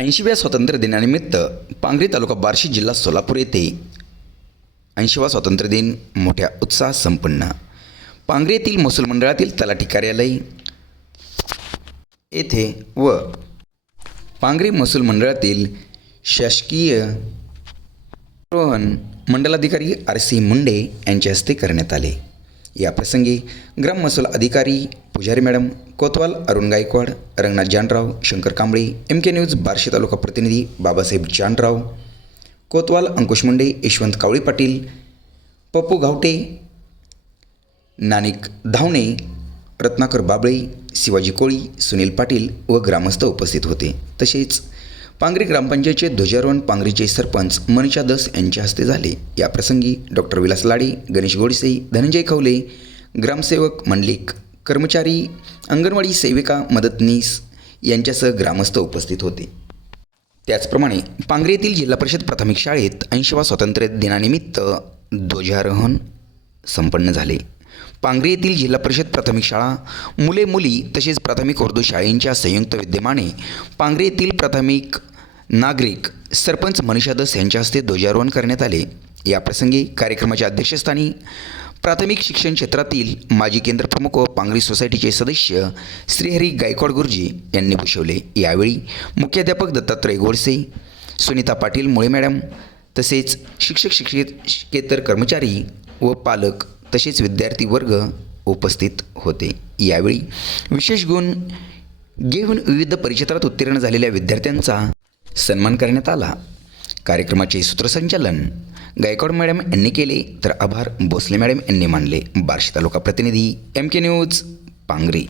80व्या स्वातंत्र्य दिनानिमित्त पांगरी तालुका बार्शी जिल्हा सोलापूर येथे 80वा स्वातंत्र्य दिन मोठ्या उत्साहात संपन्न. पांगरी येथील महसूल मंडळातील तलाठी कार्यालय येथे व पांगरी महसूल मंडळातील शासकीय रोहन मंडलाधिकारी RC मुंडे यांच्या हस्ते करण्यात आले. याप्रसंगी ग्राम महसूल अधिकारी पुजारी मॅडम, कोतवाल अरुण गायकवाड, रंगनाथ जानराव, शंकर कांबळे, MK न्यूज बार्शी तालुका प्रतिनिधी बाबासाहेब जानराव, कोतवाल अंकुश मुंडे, यशवंत कावळी पाटील, पप्पू गावटे, नानिक धावणे, रत्नाकर बाबळे, शिवाजी कोळी, सुनील पाटील व ग्रामस्थ उपस्थित होते. तसेच पांगरी ग्रामपंचायतचे ध्वजारोहण पांगरीचे सरपंच मनीषा दस यांच्या हस्ते झाले. याप्रसंगी डॉक्टर विलास लाडे, गणेश गोडसे, धनंजय खवले, ग्रामसेवक मंडलिक, कर्मचारी, अंगणवाडी सेविका, मदतनीस यांच्यासह ग्रामस्थ उपस्थित होते. त्याचप्रमाणे पांगरी येथील जिल्हा परिषद प्राथमिक शाळेत 80वा स्वातंत्र्य दिनानिमित्त ध्वजारोहण संपन्न झाले. पांगरी येथील जिल्हा परिषद प्राथमिक शाळा मुले मुली तसेच प्राथमिक उर्दू शाळेंच्या संयुक्त विद्यमाने पांगरी येथील प्राथमिक नागरिक सरपंच मनीषा दस यांच्या हस्ते ध्वजारोहण करण्यात आले. याप्रसंगी कार्यक्रमाच्या अध्यक्षस्थानी प्राथमिक शिक्षण क्षेत्रातील माजी केंद्र प्रमुख व पांगरी सोसायटीचे सदस्य श्रीहरी गायकवाड गुरुजी यांनी भूषवले. यावेळी मुख्याध्यापक दत्तात्रय गोडसे, सुनीता पाटील मुळे मॅडम तसेच शिक्षकेतर कर्मचारी व पालक तसेच विद्यार्थी वर्ग उपस्थित होते. यावेळी विशेष गुण घेऊन विविध परिक्षेत्रात उत्तीर्ण झालेल्या विद्यार्थ्यांचा सन्मान करण्यात आला. कार्यक्रमाचे सूत्रसंचालन गायकवाड मॅडम यांनी केले तर आभार भोसले मॅडम यांनी मानले. बार्शी तालुका प्रतिनिधी MK न्यूज पांगरी.